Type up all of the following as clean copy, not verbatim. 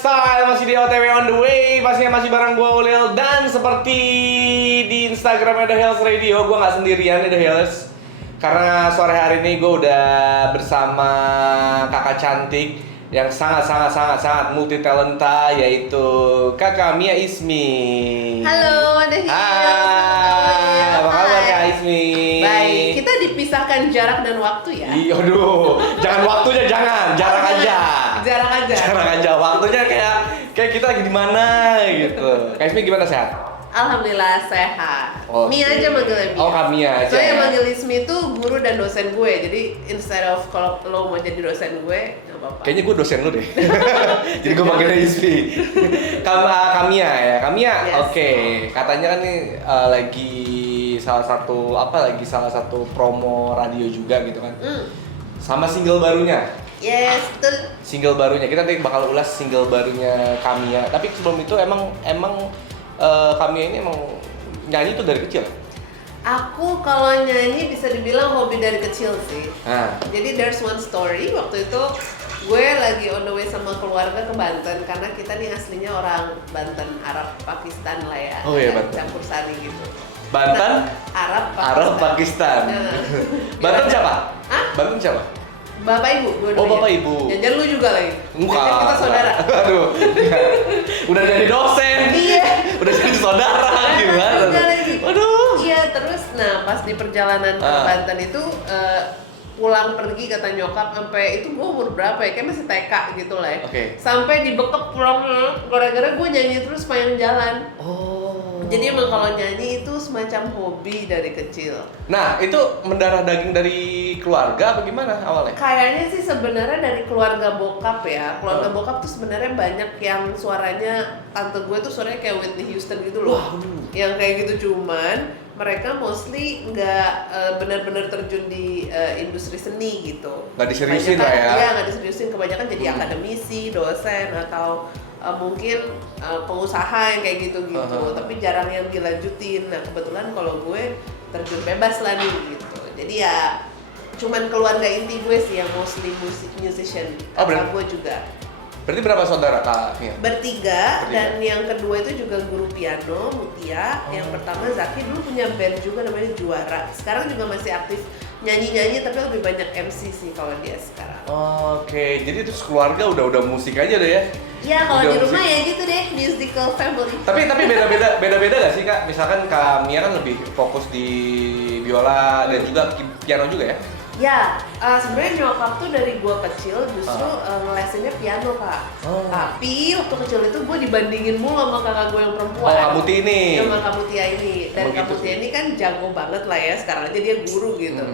Lifestyle masih di OTW on the way, pastinya masih bareng gua Ulil dan seperti di Instagramnya The Hills Radio, gua nggak sendirian di The Hills karena sore hari ini gua udah bersama kakak cantik yang sangat multi talenta yaitu kakak Mia Ismi. Halo, The Hills. Hai, apa kabar Kak Ismi? Baik, kita dipisahkan jarak dan waktu ya. Iya, aduh, jangan waktunya jangan, jarak aja. Jarak aja. Waktunya kayak kita lagi di mana gitu. Kak Ismi gimana, sehat? Alhamdulillah sehat. Oke. Mia aja manggilnya Mia. Oh, Kak Mia aja. Soalnya ya? yang manggil Ismi itu guru dan dosen gue. Jadi instead of kalau lo mau jadi dosen gue, nggak apa-apa. Kayaknya gue dosen lu deh. Jadi gue manggilnya Ismi. Kamia ya. Kamia. Yes. Oke. Katanya kan nih lagi salah satu promo radio juga gitu kan. Sama single barunya. Yes, betul. Single barunya. Kita nanti bakal ulas single barunya Kamia. Tapi sebelum itu emang Kamia ini emang nyanyi tuh dari kecil. Aku kalau nyanyi bisa dibilang hobi dari kecil sih. Nah. Jadi there's one story, waktu itu gue lagi on the way sama keluarga ke Banten karena kita nih aslinya orang Banten, Arab, Pakistan lah ya. Oh iya, Ada Banten. campur sari gitu. Banten, Arab, Pakistan. Nah. Banten siapa? Hah? Banten siapa? Bapak Ibu, dua-duanya. Oh, Bapak Ibu. Jangan lu juga lagi. Enggak. Jangan kita saudara. Aduh. Udah jadi dosen. Iya. Udah jadi saudara gimana? Enggak lagi. Aduh. Iya, terus nah pas di perjalanan ke Banten itu pulang pergi kata nyokap sampai itu gue umur berapa ya? Kayak masih TK gitu lah ya. Oke. Sampai dibekep pulang gara-gara gue nyanyi terus sepanjang jalan. Oh. Jadi emang kalau nyanyi itu semacam hobi dari kecil. Nah, itu mendarah daging dari keluarga apa gimana awalnya? Kayaknya sih sebenarnya dari keluarga bokap ya. Keluarga bokap tuh sebenarnya banyak yang suaranya, tante gue tuh suaranya kayak Whitney Houston gitu loh. Wah, yang kayak gitu, cuman mereka mostly nggak benar-benar terjun di industri seni gitu. Nggak diseriusin Kebanyakan- lah ya. Iya, nggak diseriusin. Kebanyakan jadi akademisi, dosen, atau mungkin pengusaha yang kayak gitu-gitu. Tapi jarang yang dilanjutin. Nah, kebetulan kalau gue terjun bebas lah nih gitu. Jadi ya cuman keluarga inti gue sih yang mostly musician. Oh, Kakak gue juga. Berarti berapa saudara Kak Mia? Bertiga, dan yang kedua itu juga guru piano, Mutia. Yang pertama Zaki dulu punya band juga namanya Juara. Sekarang juga masih aktif nyanyi-nyanyi tapi lebih banyak MC sih kalau dia sekarang. Oke, jadi terus keluarga udah musik aja deh ya? Ya kalau Udah di rumah musik. ya gitu deh, musical family. Tapi beda-beda gak sih Kak? Misalkan Kak Mia kan lebih fokus di biola dan juga piano juga ya? Ya, sebenarnya nyokap tuh dari gua kecil justru ngelesinnya piano Kak. Tapi waktu kecil itu gua dibandingin mulu sama kakak gue yang perempuan. Oh, Kak Muti ini. Sama Kak Mutia ini. Dan Emang Kak gitu Mutia sih. ini kan jago banget lah ya, sekarang aja dia guru gitu.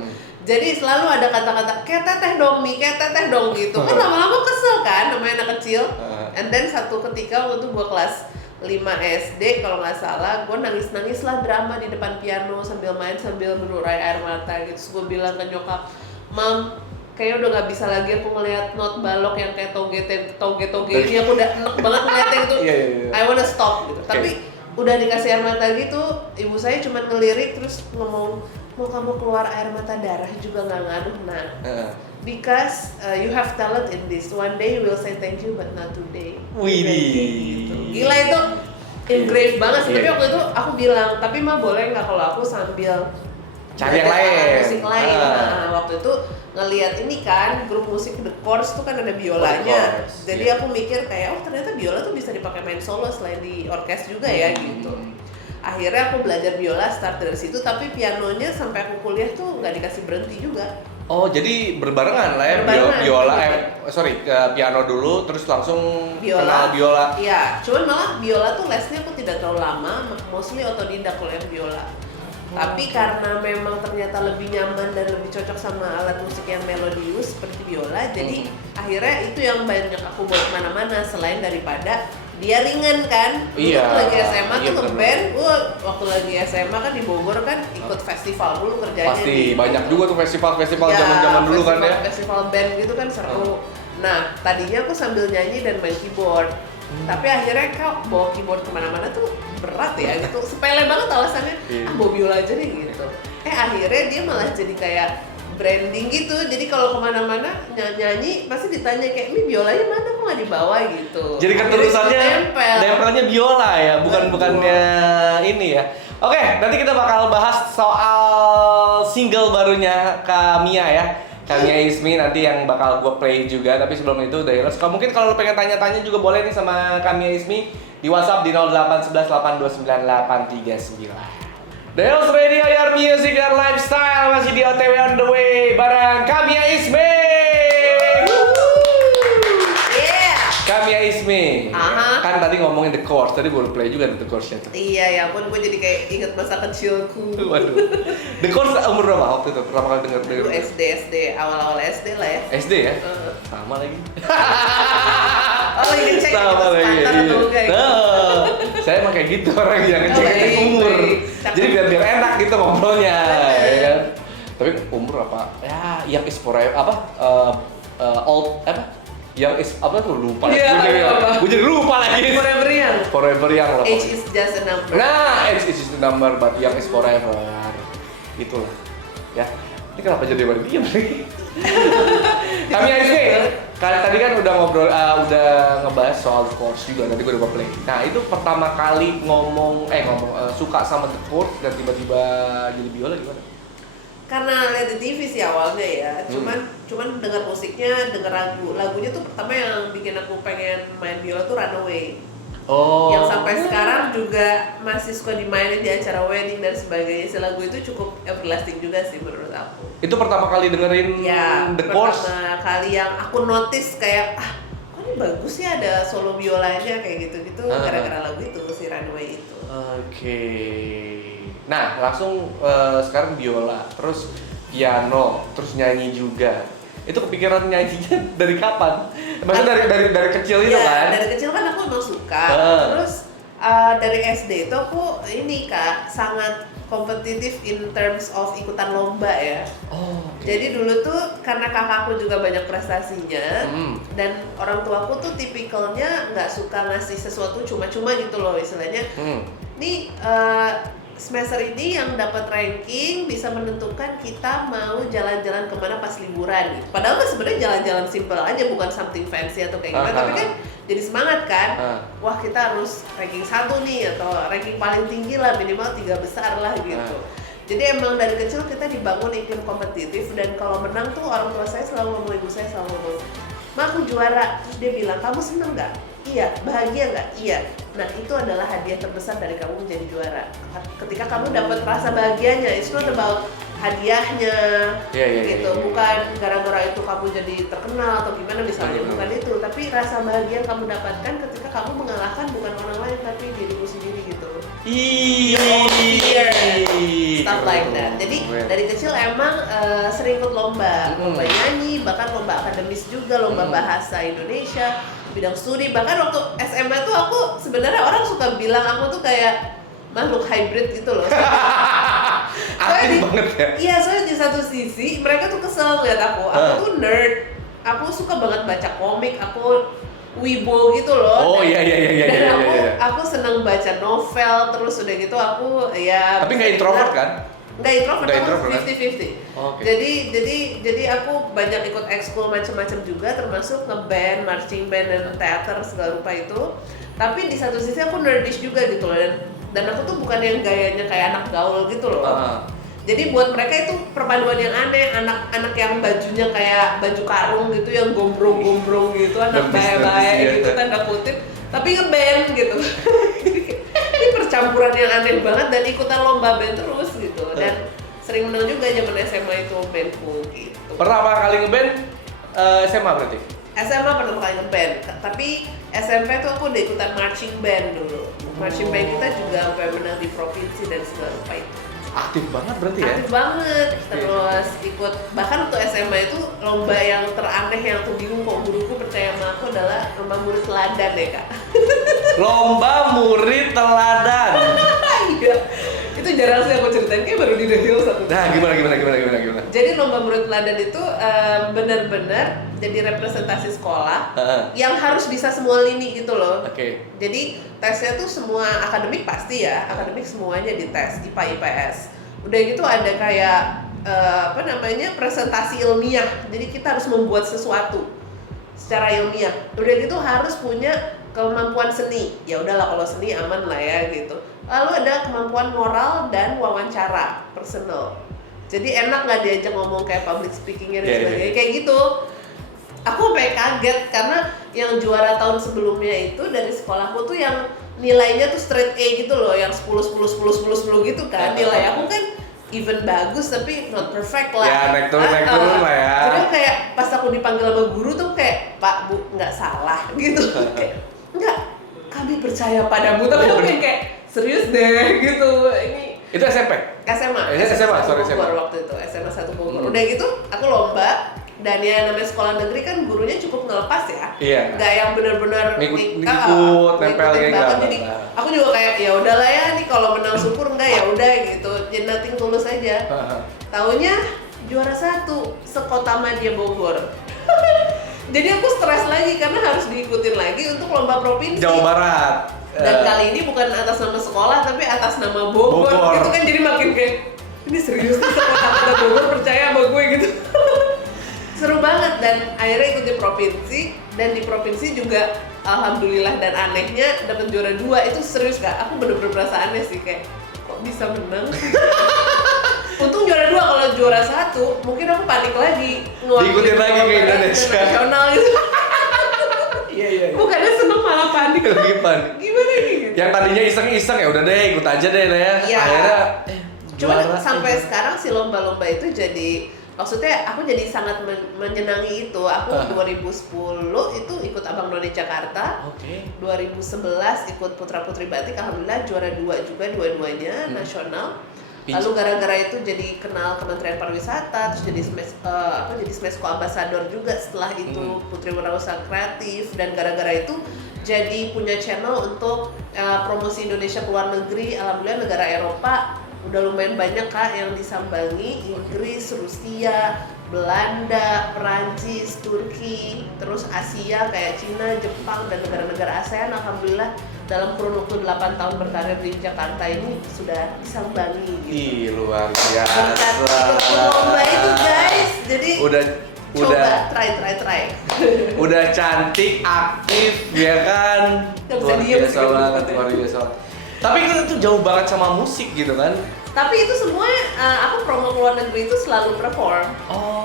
Jadi selalu ada kata-kata kayak teteh dong Mi, kayak teteh dong gitu. Kan lama-lama kesel kan namanya anak kecil. And then satu ketika waktu gua kelas 5 SD kalau nggak salah, gue nangis lah drama di depan piano sambil main sambil menurai air mata gitu. Terus gue bilang ke nyokap, Mam, kayaknya udah nggak bisa lagi aku ngeliat not balok yang kayak toge ini, aku udah enek banget ngeliatnya gitu. Iya. I wanna stop gitu. Okay. Tapi udah dikasih air mata gitu, ibu saya cuma ngelirik terus ngomong, mau kamu keluar air mata darah juga nggak ngaruh. Nah, because you have talent in this. One day you will say thank you, but not today. Widih. Gitu. Gila itu engrave banget sih. Tapi Iya. waktu itu aku bilang, tapi mah boleh nggak kalau aku sambil Cari yang belajar lain. alat musik lain. Nah, waktu itu ngelihat ini kan grup musik The Chords tuh kan ada biolanya. Chords, Jadi iya. aku mikir kayak ternyata biola tuh bisa dipakai main solo selain di orkes juga ya gitu. Akhirnya aku belajar biola start dari situ, tapi pianonya sampai aku kuliah tuh nggak dikasih berhenti juga. Oh, jadi berbarengan lah ya, piano dulu, terus langsung kenal biola. Iya, cuman malah biola tuh lesnya aku tidak terlalu lama, mostly otodidak kalau yang biola. Tapi karena memang ternyata lebih nyaman dan lebih cocok sama alat musik yang melodius seperti biola, jadi akhirnya itu yang banyak aku buat kemana-mana selain daripada dia ringan kan. Iya. Waktu lagi SMA Iya, tuh ngeband, waktu lagi SMA kan di Bogor kan ikut festival dulu kerjanya. Pasti di- banyak juga tuh festival Ya, zaman dulu kan ya. festival band gitu kan seru. Nah, tadinya aku sambil nyanyi dan main keyboard. Tapi akhirnya kok bawa keyboard kemana-mana tuh berat ya gitu. Sepele banget alasannya, Iya. bawa biola aja nih gitu. Akhirnya dia malah jadi kayak branding gitu. Jadi kalau kemana-mana nyanyi pasti ditanya kayak ini biolanya mana kok nggak dibawa gitu. Jadi keterusannya tempelnya biola ya, bukannya ini ya. Oke, nanti kita bakal bahas soal single barunya Kamia ya. Kamia Ismi nanti yang bakal gue play juga. Tapi sebelum itu, Dailers, mungkin kalau lo pengen tanya-tanya juga boleh nih sama Kamia Ismi di WhatsApp di 0811 829 839. Dailers Radio, your music, your lifestyle masih di OTW on the way bareng Kamia Ismi. Kamia Ismi. Kan tadi ngomongin The Course, tadi baru play juga The Course-nya tuh. Iya ya ampun, gue jadi kayak inget masa kecilku. Waduh. The Course umur berapa waktu itu? Pertama kali denger? Dulu SD, awal-awal SD lah ya. SD ya? Sama lagi. Oh lagi ngecek sama lagi. atau enggak ya? Nah, saya emang kayak gitu orang yang ngecek umur. Jadi biar enak gitu ngobrolnya, ya kan? Tapi umur apa? Ya, yang is forever apa? Old apa? Yang is apa tuh lupa lagi. Gue jadi lupa lagi. Forever young lah. Age is just a number. Nah, age is just a number, but young is forever. Itulah. Ya. Ini kenapa jadi pada diam lagi? Kami Ismi, tadi kan udah ngobrol, udah ngebahas soal The Course juga. Tadi gue udah play. Nah, itu pertama kali ngomong suka sama The Course dan tiba-tiba jadi biola gimana? Karena lihat di TV sih awalnya ya, cuman dengar musiknya, dengar lagunya tuh pertama yang bikin aku pengen main biola tuh Runaway. Oh. Yang sampai sekarang juga masih suka dimainin di acara wedding dan sebagainya. Si lagu itu cukup everlasting juga sih menurut aku. Itu pertama kali dengerin ya, The Course? Pertama kali yang aku notice kayak kok ini bagus ya ada solo biolanya kayak gitu-gitu gara-gara lagu itu, si Runaway itu. Oke. Nah, langsung sekarang biola, terus piano, terus nyanyi juga. Itu kepikiran nyanyinya dari kapan? Maksudnya dari kecil itu kan? Dari kecil kan aku emang suka. Terus dari SD itu aku ini Kak sangat kompetitif in terms of ikutan lomba ya. Oh. Okay. Jadi dulu tuh karena kakakku juga banyak prestasinya dan orang tuaku tuh tipikalnya nggak suka ngasih sesuatu cuma-cuma gitu loh istilahnya. Nih semester ini yang dapat ranking bisa menentukan kita mau jalan-jalan kemana pas liburan gitu. Padahal kan sebenarnya jalan-jalan simple aja, bukan something fancy atau kayak gimana, tapi kan jadi semangat kan. Wah kita harus ranking 1 nih atau ranking paling tinggi lah, minimal 3 besar lah gitu. Jadi emang dari kecil kita dibangun iklim kompetitif dan kalau menang tuh orang tua saya selalu ngomong, ibu saya selalu ngomong, "Ma aku juara." Terus dia bilang, "Kamu seneng gak?" Iya. Bahagia nggak? Iya. Nah itu adalah hadiah terbesar dari kamu menjadi juara. Ketika kamu dapat rasa bahagianya, it's not about hadiahnya, gitu. Bukan gara-gara itu kamu jadi terkenal atau gimana misalnya, bukan itu. Tapi rasa bahagia yang kamu dapatkan ketika kamu mengalahkan bukan orang lain tapi dirimu sendiri gitu. Stuff like that. Jadi dari kecil emang sering ikut lomba nyanyi, bahkan lomba akademis juga, lomba bahasa Indonesia, bidang studi. Bahkan waktu SMA tuh aku sebenarnya orang suka bilang aku tuh kayak makhluk hybrid gitu loh. Aktif banget ya? Iya, soalnya di satu sisi mereka tuh kesel ngeliat aku tuh nerd, aku suka banget baca komik, aku wibo gitu loh. Oh iya. Dan aku seneng baca novel, terus udah gitu aku ya. Tapi nggak introvert kan? Nggak introvert, aku 50-50. Okay. Jadi aku banyak ikut ekskul macam-macam juga, termasuk ngeband, marching band dan teater segala rupa itu. Tapi di satu sisi aku nerdish juga gitu loh, dan aku tuh bukan yang gayanya kayak anak gaul gitu loh. Jadi buat mereka itu perpaduan yang aneh, anak-anak yang bajunya kayak baju karung gitu, yang gombrong-gombrong gitu, anak baik-baik gitu, tanda kutip, tapi ngeband gitu. Ini percampuran yang aneh banget dan ikutan lomba band terus gitu, dan sering menang juga zaman SMA itu bandku gitu. Pertama kali ngeband SMA berarti? SMA pertama kali ngeband, tapi SMP tuh aku udah ikutan marching band dulu. Marching band kita juga sampai menang di provinsi dan segala rupa itu. Aktif banget berarti ya? Aktif banget, terus ikut, bahkan waktu SMA itu lomba yang teraneh yang aku bingung kok guruku percaya sama aku adalah lomba murid teladan ya Kak. Lomba murid teladan? Iya, itu jarang sih aku ceritain, kayak baru di The Hills satu. Nah gimana? Jadi lomba murid teladan itu benar-benar jadi representasi sekolah yang harus bisa semua lini gitu loh. Oke. Jadi tesnya tuh semua akademik pasti ya, akademik semuanya dites, IPA IPS. Udah gitu ada kayak presentasi ilmiah. Jadi kita harus membuat sesuatu secara ilmiah. Udah gitu harus punya kemampuan seni. Ya udahlah kalau seni aman lah ya gitu. Lalu ada kemampuan moral dan wawancara personal. Jadi enak nggak diajak ngomong kayak public speakingnya dan sebagainya kayak gitu. Aku sampai kaget karena yang juara tahun sebelumnya itu dari sekolahku tuh yang nilainya tuh straight A gitu loh, yang 10 gitu kan. Nilai aku kan even bagus tapi not perfect lah. Ya naik turun lah ya. Jadi kayak pas aku dipanggil sama guru tuh kayak Pak Bu nggak salah gitu. Kayak enggak, kami percaya padamu. Tapi aku kayak serius deh gitu. Ini itu SMP? SMA. SMA, sorry SMA. Waktu itu SMA 1 Bogor. Udah gitu aku lomba. Dan ya namanya sekolah negeri kan gurunya cukup ngelepas ya. Iya. Nggak yang benar-benar ngikut banget. nempel Jadi aku juga kayak ya udahlah ya nih kalau menang syukur enggak ya udah gitu. Jadi nothing tulus aja. Taunya juara 1 sekota Madya Bogor. Jadi aku stres lagi karena harus diikutin lagi untuk lomba provinsi. Jawa Barat. Dan kali ini bukan atas nama sekolah tapi atas nama Bogor. Itu kan jadi makin kayak ini serius nih sekota Bogor percaya sama gue gitu. Seru banget dan akhirnya ikuti provinsi dan di provinsi juga alhamdulillah dan anehnya dapat juara 2 itu serius Kak. Aku bener-bener merasa aneh sih kayak kok bisa menang sih. Untung juara 2, kalau juara 1 mungkin aku panik lagi diikutin lagi ke Indonesia nasional gitu. Iya. Bukannya seneng malah panik. Lagi panik. Gimana gitu? Yang tadinya iseng-iseng ya udah deh ikut aja deh ya. Iya. Akhirnya cuman sampai sekarang si lomba-lomba itu jadi maksudnya aku jadi sangat menyenangi itu. Aku 2010 itu ikut Abang None Jakarta. 2011 ikut Putra Putri Batik, alhamdulillah juara 2 juga dua-duanya nasional. Lalu gara-gara itu jadi kenal Kementerian Pariwisata, terus jadi Smesco Ambassador juga setelah itu Putri Wirausaha Kreatif, dan gara-gara itu jadi punya channel untuk promosi Indonesia ke luar negeri. Alhamdulillah negara Eropa udah lumayan banyak Kak yang disambangi, Inggris, Rusia, Belanda, Perancis, Turki, terus Asia kayak Cina, Jepang, dan negara-negara ASEAN. Alhamdulillah dalam kurun waktu 8 tahun berkarir di Jakarta ini sudah disambangi gitu. Ih, luar biasa. Lomba itu guys, jadi coba try. Udah cantik, aktif, ya kan? Luar biasa banget, luar biasa. Tapi itu jauh banget sama musik gitu kan? Tapi itu semua aku promo ke luar negeri itu selalu perform.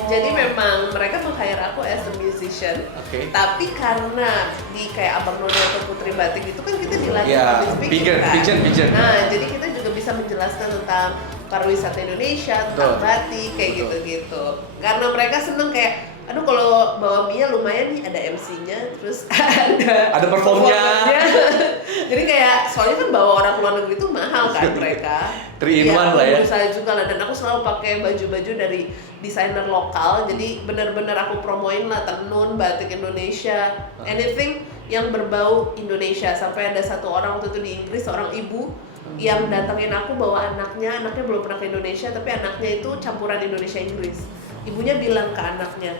Jadi memang mereka meng-hire aku as a musician. Tapi karena di kayak Abang None atau Putri Batik itu kan kita dilatih pigeon. Nah, jadi kita juga bisa menjelaskan tentang pariwisata Indonesia, tentang batik kayak gitu-gitu. Karena mereka seneng kayak aduh kalau bawa Mia lumayan nih, ada MC-nya, terus ada performnya. Jadi kayak soalnya kan bawa orang luar negeri itu mahal kan mereka. 3 in 1 lah ya. Saya juga lah, dan aku selalu pakai baju-baju dari desainer lokal. Jadi benar-benar aku promoin lah tenun, batik Indonesia, anything yang berbau Indonesia. Sampai ada satu orang waktu itu di Inggris, seorang ibu yang datengin aku bawa anaknya belum pernah ke Indonesia, tapi anaknya itu campuran Indonesia Inggris. Ibunya bilang ke anaknya,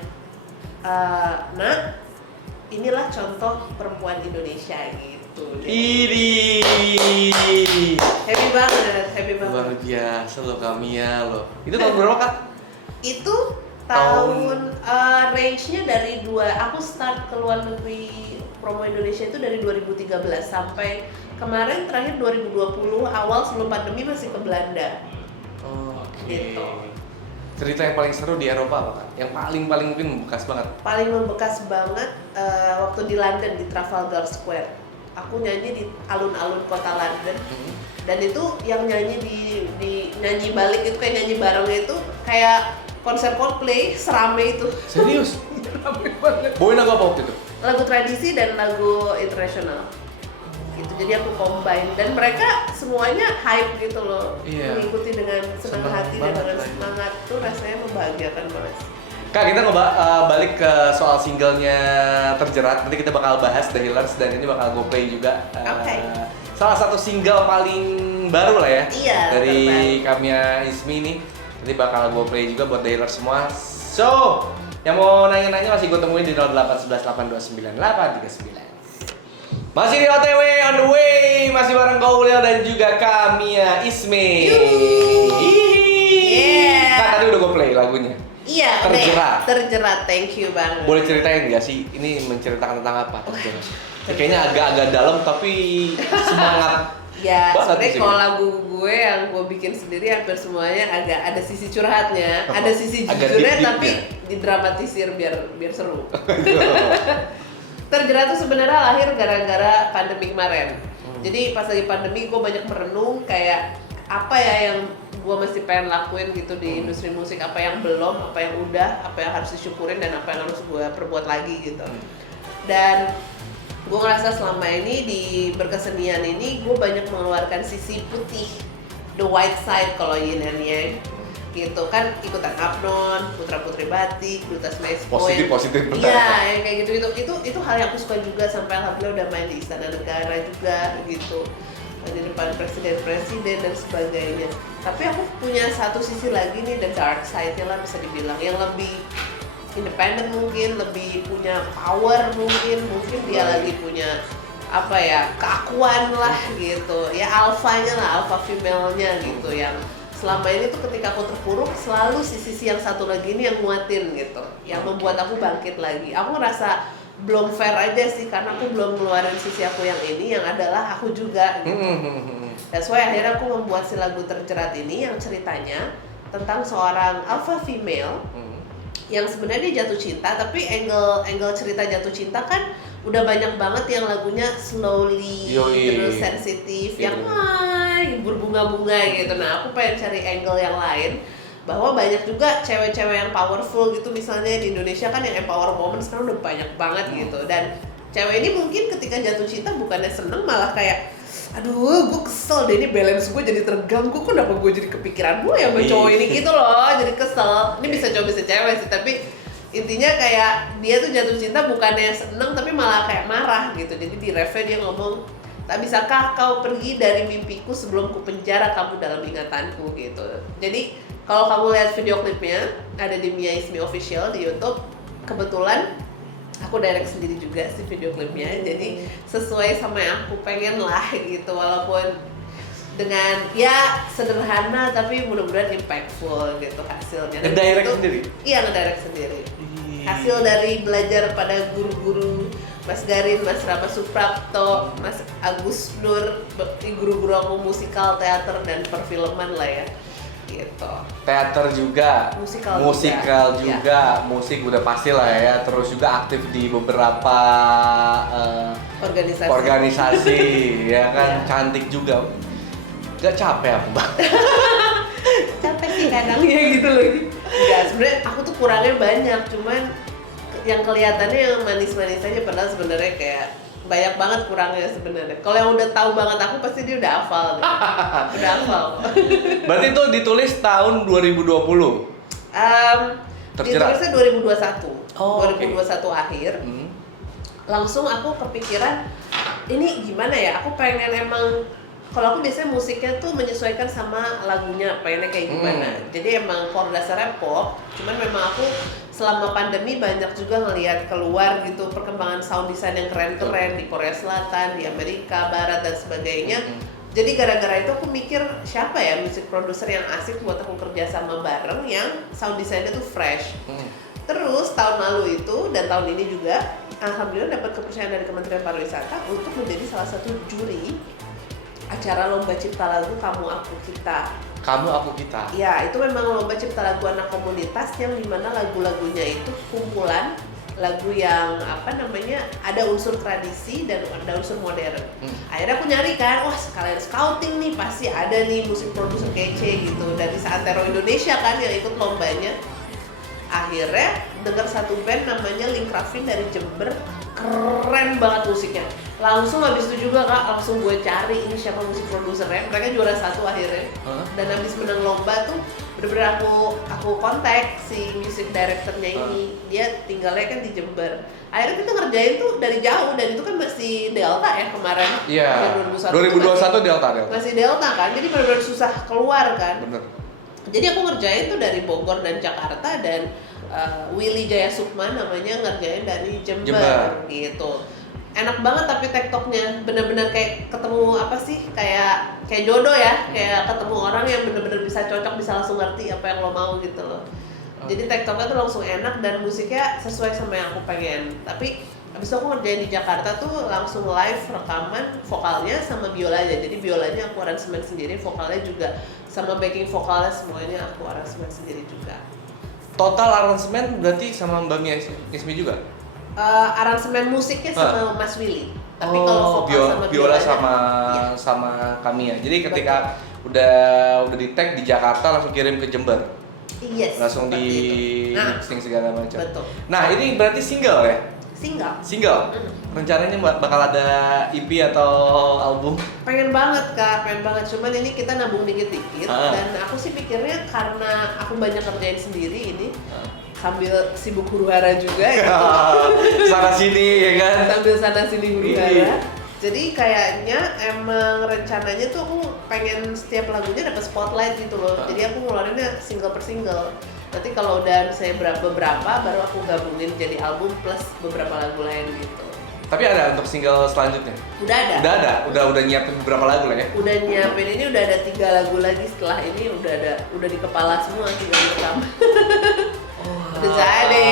nak, inilah contoh perempuan Indonesia gitu. Ini Happy banget. luar biasa loh Kamia loh. Itu tahun berapa Kak? Itu tahun range-nya dari aku start ke luar negeri promo Indonesia itu dari 2013 sampai kemarin terakhir 2020 awal sebelum pandemi masih ke Belanda. Gitu. Cerita yang paling seru di Eropa apa Kak? Yang paling mungkin membekas banget? Paling membekas banget waktu di London di Trafalgar Square. Aku nyanyi di alun-alun kota London. Dan itu yang nyanyi di nyanyi balik itu kayak nyanyi bareng itu kayak konser Coldplay, serame itu. Serius? Rame banget. Bawain lagu apa waktu itu? Lagu tradisi dan lagu internasional. Gitu. Jadi aku combine dan mereka semuanya hype gitu loh. Mengikuti dengan senang hati dan dengan semangat tuh rasanya membahagiakan banget. Kak, kita balik ke soal singlenya Terjerat. Nanti kita bakal bahas The Healers dan ini bakal go play juga. Salah satu single paling baru lah ya. Iya, dari terbaik. Kamia Ismi nih. Nanti bakal go play juga buat The Healers semua. So, yang mau nanya-nanya masih gue temuin di 0811829839. Masih di OTW on the way, masih bareng Kaulil dan juga Kamia Ismi. Yeah. Kak, tadi udah gue play lagunya. Iya, Terjerat. Terjerat, thank you banget. Boleh ceritain nggak sih ini menceritakan tentang apa? Terjerat. Kayaknya agak-agak dalam tapi semangat. Ya, banget sebenarnya sih. kalau lagu gue yang gue bikin sendiri hampir semuanya agak ada sisi curhatnya, ada sisi Agak jujurnya deep-deep tapi ya? didramatisir biar seru. Terjerat tuh sebenarnya lahir gara-gara pandemi kemarin. Jadi pas lagi pandemi gue banyak merenung kayak apa ya yang gue masih pengen lakuin gitu di industri musik, apa yang belum, apa yang udah, apa yang harus disyukurin dan apa yang harus gue perbuat lagi gitu. Dan gue ngerasa selama ini di berkesenian ini gue banyak mengeluarkan sisi putih, the white side kalau yin and yang gitu kan, ikutan Abnon, Putra Putri Batik, Duta Smash Point. Positif. Iya, yang kayak gitu itu hal yang aku suka juga, sampai alhamdulillah udah main di Istana Negara juga gitu, di depan presiden dan sebagainya. Tapi aku punya satu sisi lagi nih, the dark side-nya lah bisa dibilang, yang lebih independen mungkin, lebih punya power mungkin dia lagi punya apa ya, keakuan lah gitu ya, alfanya lah, alpha female-nya gitu, yang selama ini tuh ketika aku terpuruk selalu sisi yang satu lagi ini yang nguatin gitu, yang membuat aku bangkit lagi. Aku ngerasa belum fair aja sih karena aku belum ngeluarin sisi aku yang ini yang adalah aku juga gitu. That's why akhirnya aku membuat si lagu Terjerat ini yang ceritanya tentang seorang alpha female yang sebenarnya dia jatuh cinta, tapi angle cerita jatuh cinta kan udah banyak banget yang lagunya slowly, terus sensitif, yang berbunga-bunga gitu. Nah aku pengen cari angle yang lain, bahwa banyak juga cewek-cewek yang powerful gitu, misalnya di Indonesia kan yang empower woman sekarang udah banyak banget gitu. Dan cewek ini mungkin ketika jatuh cinta bukannya seneng, malah kayak aduh gue kesel deh, ini balance gue jadi terganggu, kenapa gue jadi kepikiran gue yang cowok ini gitu loh, jadi kesel. Ini bisa cowok bisa cewek sih, tapi intinya kayak dia tuh jatuh cinta bukannya seneng tapi malah kayak marah gitu. Jadi di refnya dia ngomong, tak bisakah kau pergi dari mimpiku sebelum ku penjara kamu dalam ingatanku gitu. Jadi kalau kamu lihat video klipnya ada di Mia Ismi Official di YouTube, kebetulan aku direct sendiri juga sih video klipnya, jadi sesuai sama yang aku pengen lah gitu, walaupun dengan ya sederhana tapi mudah-mudahan impactful gitu hasilnya. Ngedirect sendiri? Iya, ngedirect sendiri. Hasil dari belajar pada guru-guru Mas Garin, Mas Rama Suprapto, Mas Agus Nur, guru-guru aku musikal, teater dan perfilman lah ya. Gitu. Teater juga, musikal juga. Ya. Musik udah pasti lah ya, terus juga aktif di beberapa organisasi ya kan, ya. Cantik juga. Gak capek aku bang? Capek sih kadang ya gitu lagi. Enggak, sebenarnya aku tuh kurangnya banyak, cuman yang kelihatannya yang manis-manis aja, padahal sebenarnya kayak banyak banget kurangnya sebenarnya. Kalau yang udah tahu banget aku pasti dia udah hafal deh. Udah hafal. Berarti itu ditulis tahun 2020? Ditulisnya 2021. 2021 akhir. Langsung aku kepikiran, ini gimana ya? Aku pengen emang, kalau aku biasanya musiknya tuh menyesuaikan sama lagunya, pengennya kayak gimana. Jadi emang core dasarnya pop, cuman memang aku selama pandemi banyak juga ngelihat keluar gitu perkembangan sound design yang keren-keren di Korea Selatan, di Amerika Barat dan sebagainya. Jadi gara-gara itu aku mikir siapa ya music producer yang asik buat aku kerja sama bareng yang sound desainnya tuh fresh. Terus tahun lalu itu dan tahun ini juga alhamdulillah dapat kepercayaan dari Kementerian Pariwisata untuk menjadi salah satu juri acara lomba cipta lagu Kamu Aku Kita. Kamu Aku Kita. Ya, itu memang lomba cipta lagu anak komunitas yang dimana lagu-lagunya itu kumpulan lagu yang apa namanya, ada unsur tradisi dan ada unsur modern. Akhirnya aku nyari kan, wah sekalian scouting nih, pasti ada nih musik produser kece gitu dari Seantero Indonesia kan yang ikut lombanya. Akhirnya dengar satu band namanya Link Raffin dari Jember, keren banget musiknya. Langsung habis itu juga kak, langsung gue cari ini siapa musik produsernya. Mereka juara 1 akhirnya. Dan habis menang lomba tuh bener-bener aku kontak si music directornya ini. Dia tinggalnya kan di Jember. Akhirnya kita ngerjain tuh dari jauh, dan itu kan masih Delta ya kemarin. Iya. 2021 Delta. Masih Delta kan, jadi bener-bener susah keluar kan. Bener. Jadi aku ngerjain tuh dari Bogor dan Jakarta, dan Willy Jaya Sukma namanya ngerjain dari Jember gitu. enak banget tapi TikToknya bener-bener kayak ketemu apa sih kayak jodoh ya, kayak ketemu orang yang bener-bener bisa cocok, bisa langsung ngerti apa yang lo mau gitu loh. Jadi TikToknya tuh langsung enak dan musiknya sesuai sama yang aku pengen. Tapi abis itu aku ngerjain di Jakarta tuh langsung live rekaman vokalnya sama biolanya. Jadi biolanya aku aransemen sendiri, vokalnya juga sama backing vokalnya semuanya aku aransemen sendiri juga. Total aransemen berarti sama Mbak Mia Ismi juga? Aransemen musiknya sama Mas Willy. Tapi kalau vokal sama biola biolanya, sama kami ya. Jadi ketika udah di tag di Jakarta langsung kirim ke Jember. Yes, langsung di mixing segala macam. Betul. Nah, ini berarti single ya? Single. Rencananya bakal ada EP atau album? Pengen banget Kak, pengen banget. Cuman ini kita nabung dikit-dikit dan aku sih pikirnya karena aku banyak kerjain sendiri ini. Sambil sibuk huru-hara juga gitu. Sana sini ya kan? Sambil sana sini huru-hara. Jadi kayaknya emang rencananya tuh aku pengen setiap lagunya dapat spotlight gitu loh. Jadi aku ngeluarinnya single per single. Nanti kalau udah misalnya beberapa baru aku gabungin jadi album plus beberapa lagu lain gitu. Tapi ada untuk single selanjutnya? Udah ada. Udah nyiapin beberapa lagu lah ya? Udah nyiapin, ini udah ada 3 lagu lagi setelah ini udah di kepala semua tinggal pertama. Udah jadi.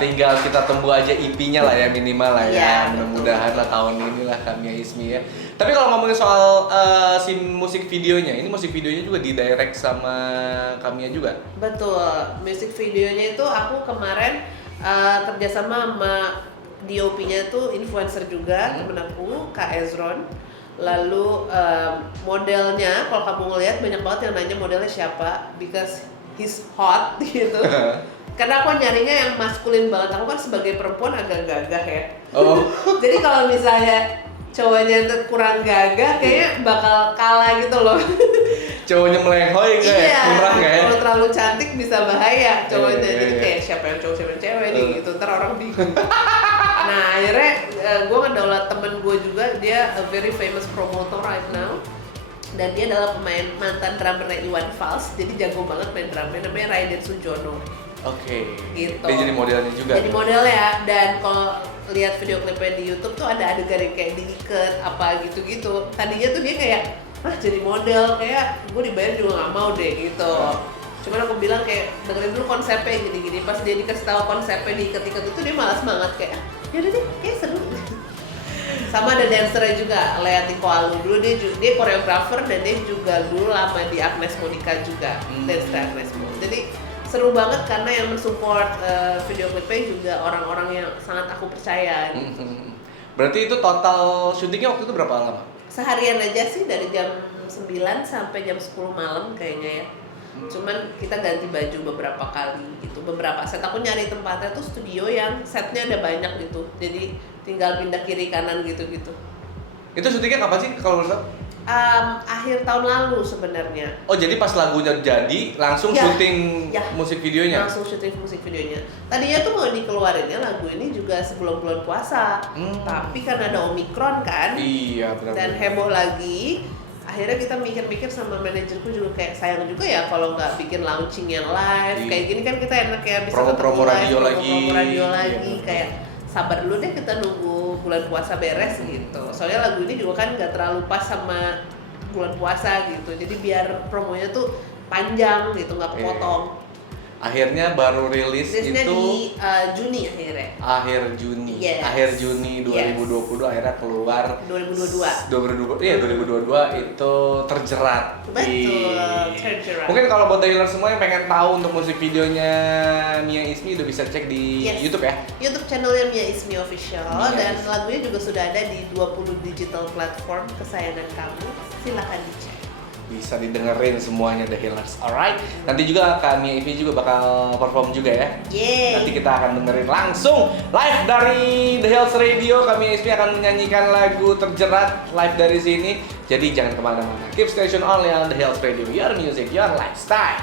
Tinggal kita tunggu aja EP-nya lah ya minimal lah ya. Ya Mudah-mudahan lah tahun ini lah Kamia Ismi ya. Tapi kalau ngomongin soal si musik videonya, ini musik videonya juga di direct sama Kamia juga? Betul, musik videonya itu aku kemarin kerjasama sama DOP-nya itu influencer juga, temen aku, Kak Ezron. Lalu modelnya, kalau kamu ngeliat banyak banget yang nanya modelnya siapa, because he's hot gitu. Karena aku nyarinya yang maskulin banget, aku kan sebagai perempuan agak gagah ya. Jadi kalau misalnya cowoknya itu kurang gagah, kayaknya bakal kalah gitu loh. Cowoknya melenghoy kayak kurang ya? Kalau terlalu cantik bisa bahaya cowoknya. Jadi kayak siapa yang cowok siapa yang cewek nih gitu, ntar orang bingung. Nah akhirnya gue ngedaulat temen gue juga, dia a very famous promoter right now. Dan dia adalah pemain mantan drummernya Iwan Fals, jadi jago banget main drumnya, namanya Raiden Sujono. Oke. Gitu. Dia jadi modelnya juga. Jadi modelnya, dan kalau lihat video klipnya di YouTube tuh ada adegan yang kayak diikat apa gitu-gitu. Tadinya tuh dia kayak, jadi model, kayak gue dibayar juga nggak mau deh gitu. Cuman aku bilang kayak dengerin dulu konsepnya gini-gini. Pas dia dikasih tahu konsepnya diikat-ikat itu dia malah semangat kayak, ya udah deh, kayak seru. Sama ada dancernya juga, Lea Tikoalu. Dulu dia koreografer dan dia juga dulu lama di Agnes Monica juga, dancer Agnes Monica. Jadi seru banget karena yang mensupport video klipnya juga orang-orang yang sangat aku percaya gitu. Berarti itu total syutingnya waktu itu berapa lama? Seharian aja sih, dari jam 9 sampai jam 10 malam kayaknya ya. Cuman kita ganti baju beberapa kali gitu, beberapa set. Aku nyari tempatnya tuh studio yang setnya ada banyak gitu, jadi tinggal pindah kiri kanan gitu-gitu. Itu syutingnya kapan sih kalau menurut? Akhir tahun lalu sebenarnya. Oh jadi pas lagunya jadi langsung syuting musik videonya? Langsung syuting musik videonya. Tadinya tuh mau dikeluarinnya lagu ini juga sebelum bulan puasa, tapi kan ada Omikron kan. Iya benar. Dan heboh lagi. Akhirnya kita mikir-mikir sama manajerku juga kayak sayang juga ya kalau nggak bikin launching yang live. Kayak gini kan kita enak ya bisa promo radio lagi. Kayak sabar dulu deh, kita nunggu bulan puasa beres gitu. Soalnya lagu ini juga kan nggak terlalu pas sama bulan puasa gitu. Jadi biar promonya tuh panjang gitu, nggak kepotong. Akhirnya baru rilis itu di Juni akhirnya. Akhir Juni. Yes. Akhir Juni 2022 akhirnya keluar. 2022 itu terjerat. Betul, terjerat. Mungkin kalau buat dealer semua yang pengen tahu untuk musik videonya Mia Ismi udah bisa cek di YouTube ya. YouTube channelnya Mia Ismi Official dan lagunya juga sudah ada di 20 digital platform kesayangan kamu. Silakan dicek. Bisa didengerin semuanya The Healers. Alright. Nanti juga Kak Mia Ismi juga bakal perform juga ya. Nanti kita akan dengerin langsung live dari The Healers Radio. Kak Mia Ismi akan menyanyikan lagu Terjerat live dari sini. Jadi jangan kemana-mana. Keep station only on The Healers Radio. Your music, your lifestyle.